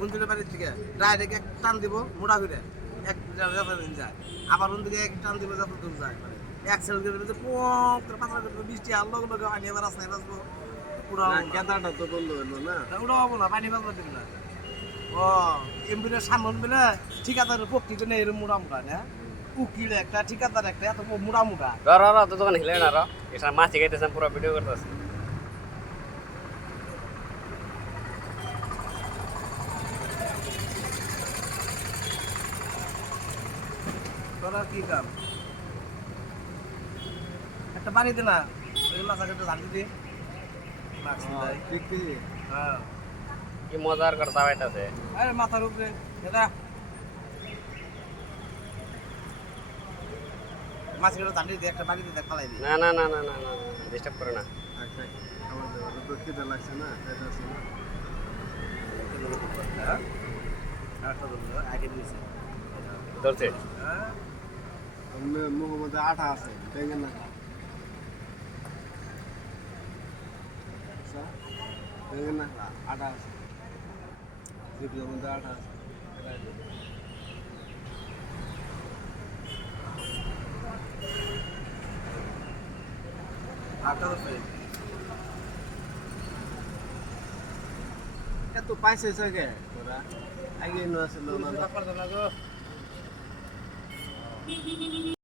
মন্দিরের বাড়ির থেকে ডাইরেক্ট এক টান দিব মোড়া ঘুরে এক দিন যায় আবার ওদিকে এক টান দিব যত দূর যায় মানে এক সেল করে দিতে পম করে পাতলা করে বৃষ্টি আর লগে লগে পানি আবার রাস্তায় বাঁচবো পুরো কেদারটা তো বন্ধ হলো না উড়াবো না পানি বাঁচবো দিন না ও এমবিলের সামন বেলে ঠিকাদারের পক্ষিতে নেই এরকম মোড়া মোড়া না উকিল একটা ঠিকাদার একটা এত মোড়া মোড়া র তো দোকান হিলে না র এটা মাছ খাইতেছেন পুরো ভিডিও করতেছে তোরা কি কাম একটা বাড়ি দে না ওই মাছাকে একটু ঝাঁকি দি ঠিক ঠিক হ্যাঁ কি মজার করতে পাইতাছে আরে মাথার উপরে দাদা মাছগুলো ঝাঁকি দিয়ে একটা বাড়িতে দেখ ফালাই দি না না না না না না ডিস্টার্ব করে না আচ্ছা খাবার দাবার তো খিদে লাগছে না খাইতে আছে না ধরছে মুখের মধ্যে আঠা আছে দেখেন না দেখেন না আঠা আছে জিপের মধ্যে আঠা আছে এত পাইছে সগে তোরা আগে নয় ছিল না